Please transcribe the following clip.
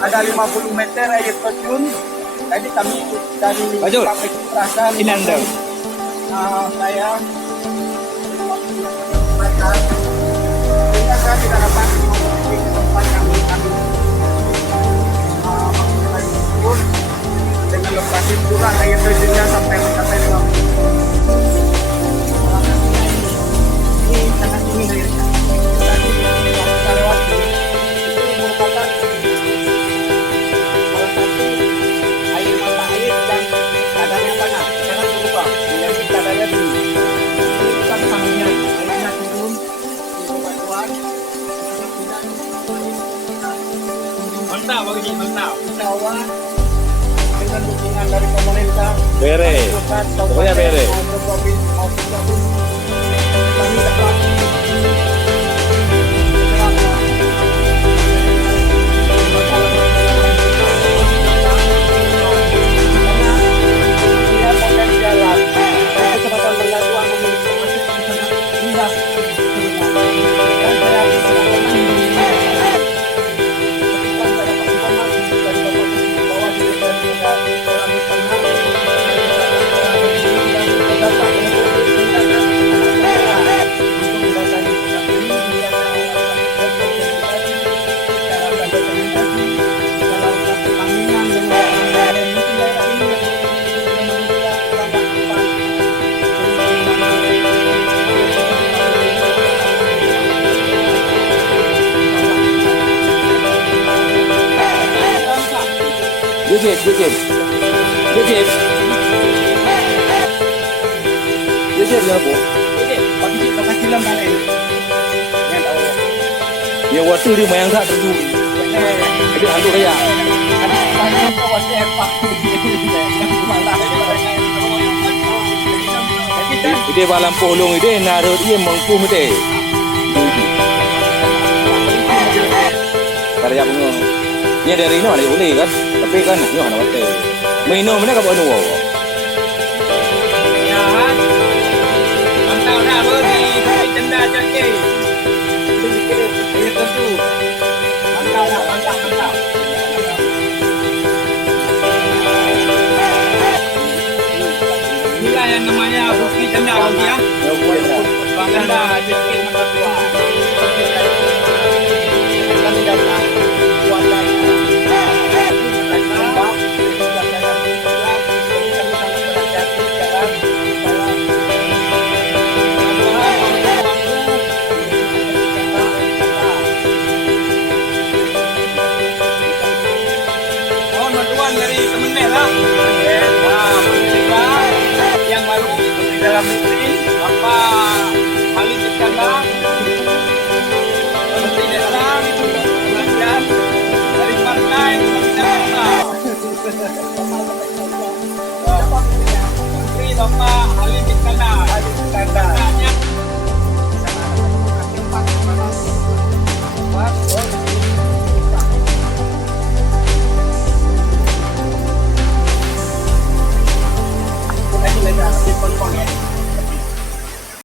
ada 50 meter air terjun. Jadi kami dari Bajul. Pabrik Perasaan Inanda. saya sehingga saya tidak dapat memiliki tempat yang kami turun dengan lokasi kurang air terjunnya sampai mencapai 50. Ini sangat tinggi airnya. Jadi kita lewati itu merupakan salah satu air mata air dan kadarnya panas karena berubah menjadi kadarnya dingin. Ini bukan panggilnya, airnya turun di bebatuan. Mantap bagi mantap. Insya Allah dengan dukungan dari pemerintah, Bere. pusat, Pokoknya bere. maupun provinsi maupun gabung, kami dapat Jujib. Ya bu. lokasi lembaga ini. Yang tahu. Ya waktu di mayang tak terjun. Jadi hantu kaya. Karena banyak kawasan epak. Ide balam polong ide naruh dia mengku ide. Karya bunga. Ni dari ini ada boleh kan? Tapi kan ni ada apa? Minum mana kau bawa? Ya, mantap dah beri tenda cakap. Ini tentu. Mantap. Inilah yang namanya bukti tenda bagi ya. Tenda jadi mata tua. Kami datang kuatkan. Dari Kementerian lah, Menteri yang baru Menteri Dalam Negeri, Bapak Halim Iskandar, Menteri Desa, Pelajar dari Partai Menteri Bapak Halim Iskandar.